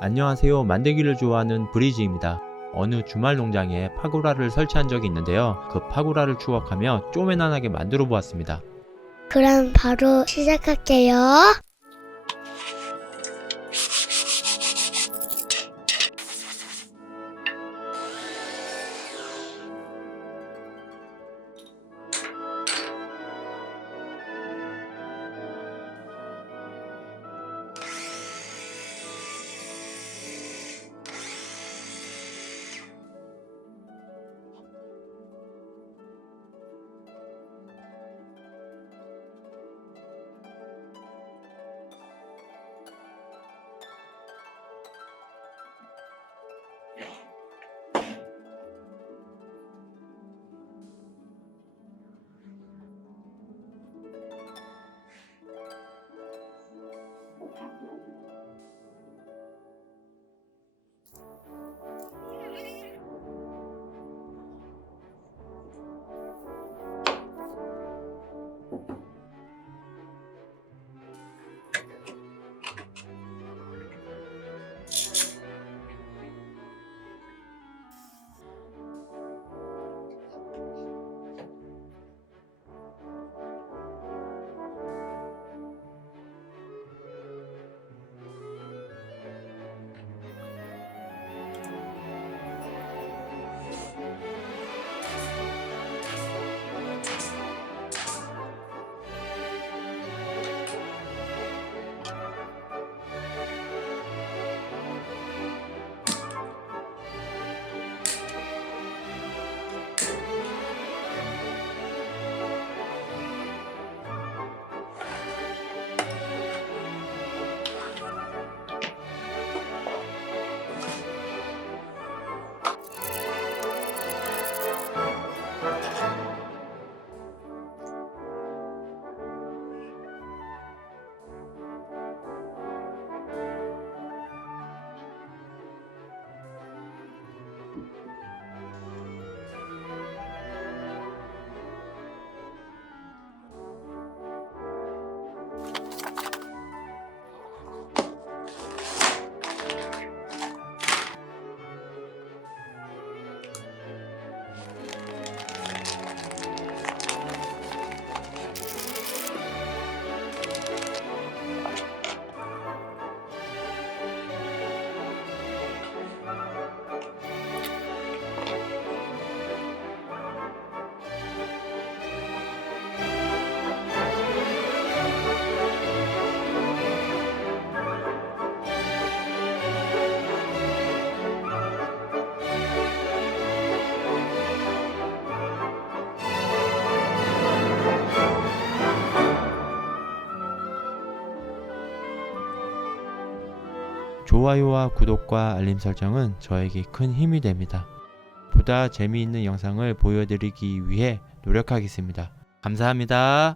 안녕하세요. 만들기를 좋아하는 브리즈입니다. 어느 주말 농장에 파고라를 설치한 적이 있는데요. 그 파고라를 추억하며 쪼매난하게 만들어 보았습니다. 그럼 바로 시작할게요. 좋아요와 구독과 알림 설정은 저에게 큰 힘이 됩니다. 보다 재미있는 영상을 보여드리기 위해 노력하겠습니다. 감사합니다.